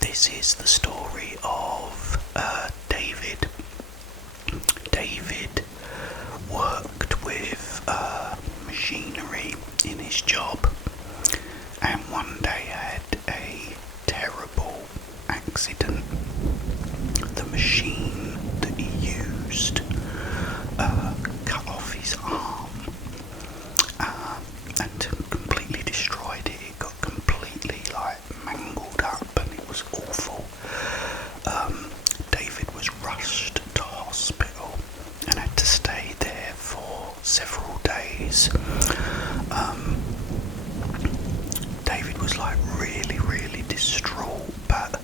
This is the story of David. David worked with machinery in his job, and one day had a terrible accident. The machine that he used cut off his arm and completely destroyed it. It got completely mangled up, and it was awful. David was rushed to hospital and had to stay there for several days. David was really distraught, but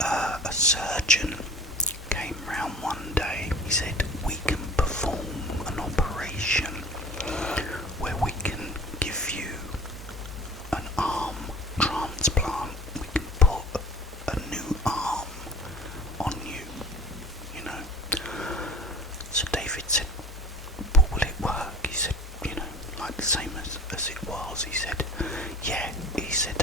a surgeon came round one day. He said, "We can perform an operation where we can give you an arm transplant. We can put a new arm on you, you know." So David said, "But will it work?" He said, "Like the same as it was." He said, "Yeah." He said,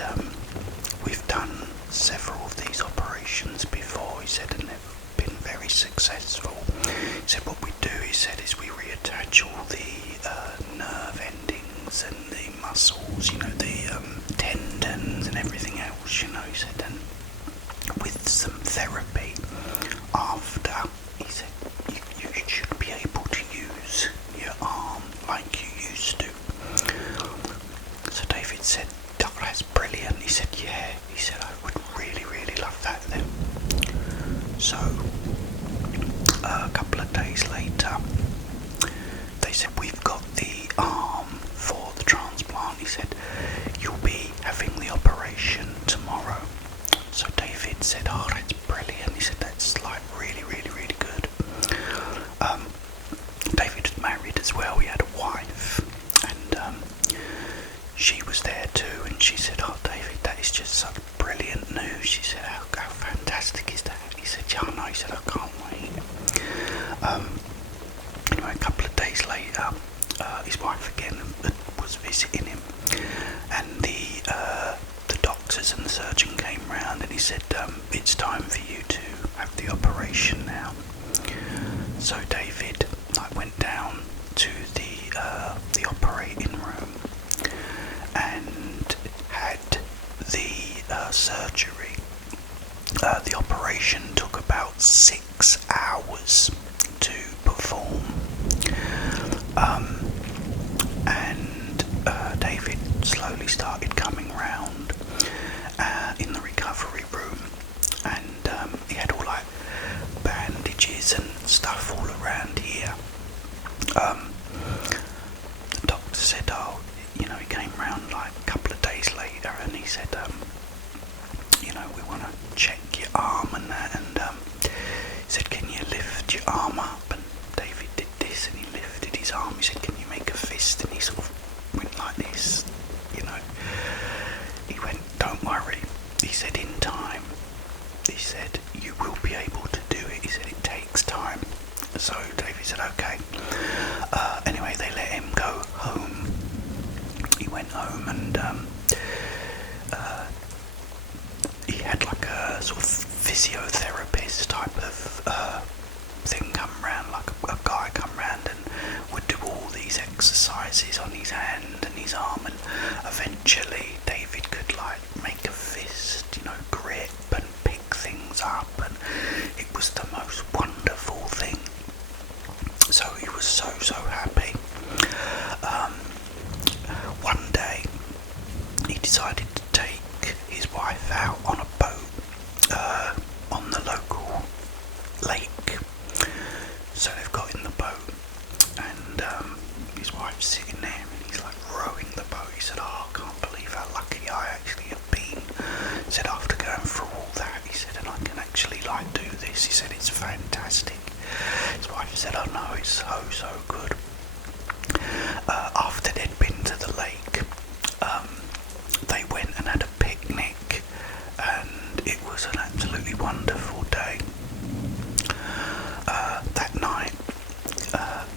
"We've done several of these operations before," he said, "and they've been very successful." He said, "What we do," he said, "is we reattach all the nerve endings and the muscles, the tendons and everything else, he said, and with some therapy after, he said, you should be able to use your arm like you used to." So David said, "Oh, that's brilliant." He said, "Yeah." He said, "I would really love that then." So a couple of days later, they said, "We've got the arm for the transplant." He said, "You'll be having the operation tomorrow." So David said, "Oh, that's brilliant." He said, "That's really good." David was married as well. He had a wife, and she was there too, and she said, "Oh, David, that is just such brilliant news." She said, how fantastic is that?" He said, "Yeah, I know." He said, "I can't wait." Anyway, a couple of days later, his wife again was visiting him, and the doctors and the surgeon came round, and he said, "It's time for you to have the operation now." So David went down to the operating room and had the surgery. The operation took about 6 hours to perform, and David slowly started coming round in the recovery room, and he had all bandages and stuff all around here. The doctor said, he came round a couple of days later, and he said, "We want to check your arm and that," and he said, "Can you lift your arm up?" And David did this, and he lifted his arm. He said, "Can you make a fist?" And he sort of went like this, He went, "Don't worry." He said, "In time," he said, "you will be able to do it." He said, "It takes time." So David said, "Okay." Anyway, they let him go home. He went home, and he had a sort of physiotherapist type of thing come round, a guy come round and would do all these exercises on his hand and his arm, and eventually David could make a fist, grip and pick things up, and it was the most wonderful thing. So he was so happy. One day he decided to take his wife out on a boat on the local lake. So they've got in the boat, and his wife's sitting there, and he's rowing the boat. He said, "Oh, I can't believe how lucky I actually have been." He said, "After going through all that," he said, "and I can actually do this." He said, "It's fantastic." His wife said, "Oh no, it's so good." After they'd been to the lake, they went and had a picnic, and it was an absolutely wonderful day. That night,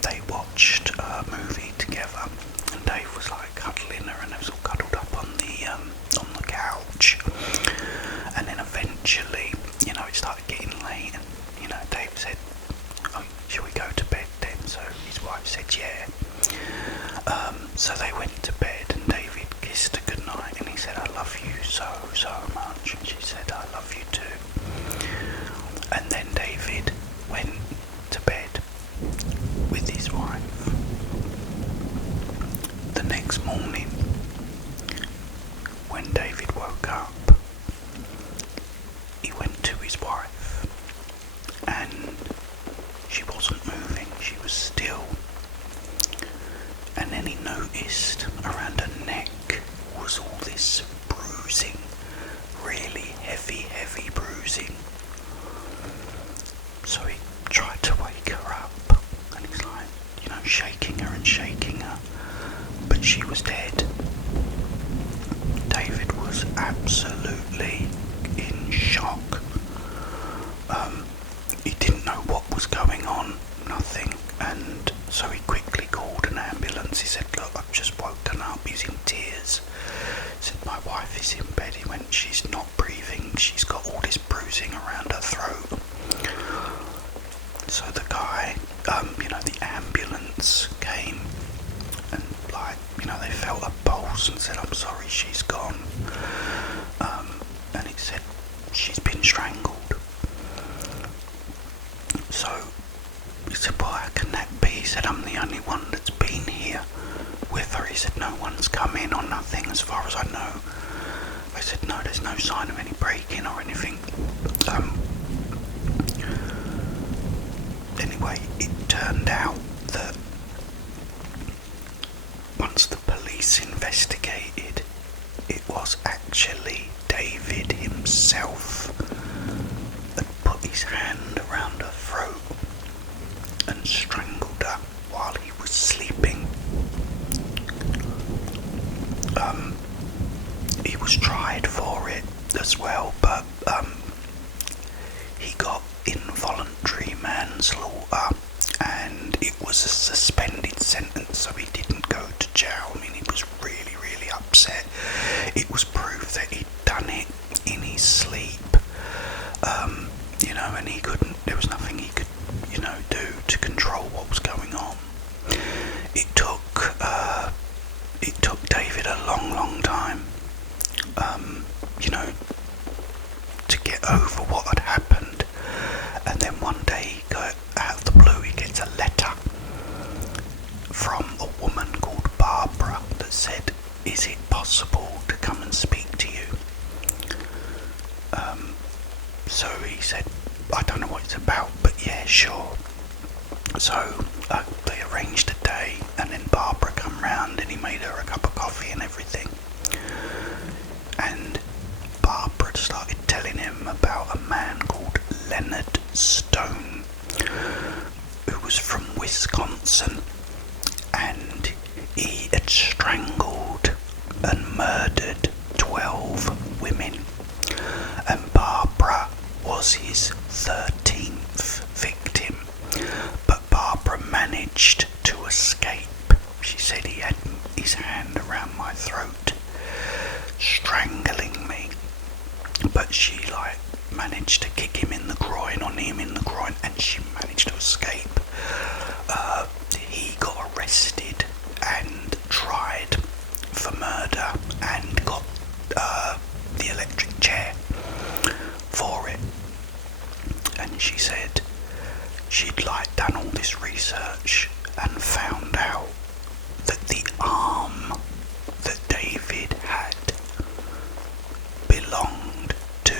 they watched a movie together, and Dave was cuddling her, and they was all cuddled up on the couch. when David woke up, he went to his wife and she wasn't moving, she was still. And then he noticed around her neck was all this bruising, really heavy bruising. So he tried to wake her up and he's like, shaking her, but she was dead. David was absolutely in shock. He didn't know what was going on, nothing, and so he quickly called an ambulance. He said, look, I've just woken up. He's in tears. He said, my wife is in bed. He went, she's not breathing, she's got all this bruising around her throat. So the guy, the ambulance came and they felt her pulse and said, I'm sorry, she's gone. And he said, she's been strangled. So he said, well, how can that be? He said, I'm the only one that's been here with her. He said, no one's come in or nothing as far as I know. I said, no, there's no sign of any break-in or anything. Anyway, it turned out that once the police investigated, it was actually David himself that put his hand around her throat and strangled her while he was sleeping. He was tried for it as well, but he got involuntary manslaughter and it was a suspended sentence, so he didn't go to jail. I mean, he was really upset. It was proof that he'd done it in his sleep, and he couldn't, there was nothing he could, do to control what was going on. It took David a long time, to get over what had happened. And then one day, out of the blue, he gets a letter from a woman called Barbara that said, is it possible to come and speak to you? So he said, I don't know what it's about, but yeah, sure. So they arranged a day, and then Barbara come round and he made her a cup of coffee and everything. And Barbara started telling him about a man called Leonard Stone, who was from Wisconsin, and he had strangled and murdered 12 women, and Barbara was his 13th victim. But Barbara managed to escape. She said he had his hand around my throat, strangling me, but she managed to kick him in the groin, or knee him in the groin, and she managed to escape. He got arrested and tried for murder and got the electric chair for it. And she said she'd done all this research and found out that the arm that David had belonged to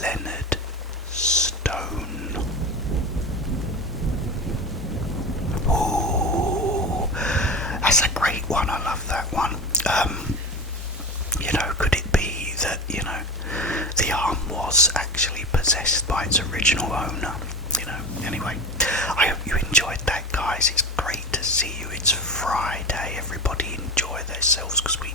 Leonard Stone. Ooh, that's a great one. I love that one. Could it be that, the arm was actually possessed by its original owner? Anyway, I hope you enjoyed that, guys. It's great to see you. It's Friday. Everybody enjoy themselves because we